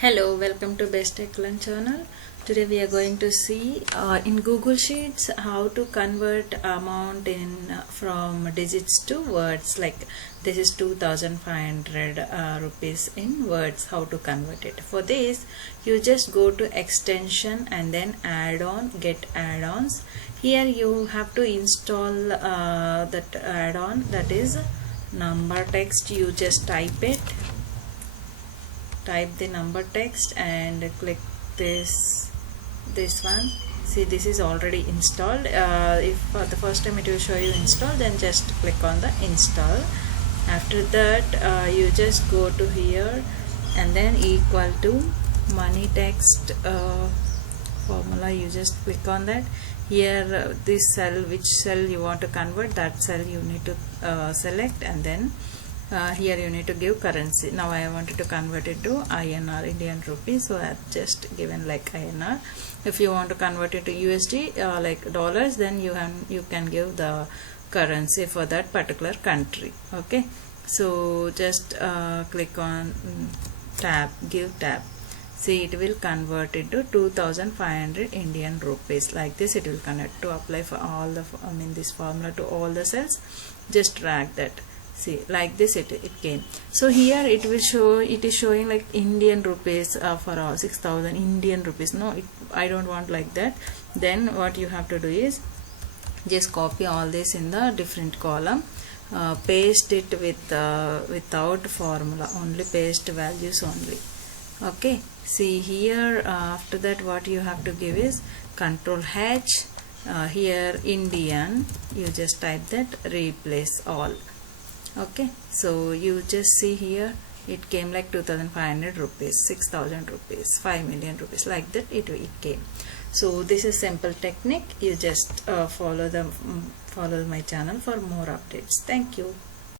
Hello, welcome to BestTechLearn channel. Today we are going to see in Google Sheets how to convert amount in from digits to words. Like this is 2500 rupees in words. How to convert it? For this, you just go to extension and then add-on, get add-ons. Here you have to install that add-on, that is number text. You just type the number text and click this one. See, this is already installed. If for the first time it will show you install, then just click on the install. After that you just go to here and then equal to money text formula. You just click on that. Here this cell, which cell you want to convert, that cell you need to select, and then here you need to give currency. Now I wanted to convert it to INR, Indian rupee, so I've just given like INR. If you want to convert it to USD, like dollars, then you can give the currency for that particular country. Okay, so just click on tab, give tab. See, it will convert it to 2500 Indian rupees. Like this it will connect. To apply for all the this formula to all the cells, just drag that. See, like this it came. So here it will show, it is showing like Indian rupees for all 6000 Indian rupees. No, I don't want like that. Then what you have to do is just copy all this in the different column, paste it with without formula, only paste values only. Okay, see here after that what you have to give is Control H, here Indian, you just type that, replace all. Okay, so you just see here it came like 2500 rupees, 6000 rupees, 5 million rupees, like that it came. So this is simple technique. You just follow my channel for more updates. Thank you.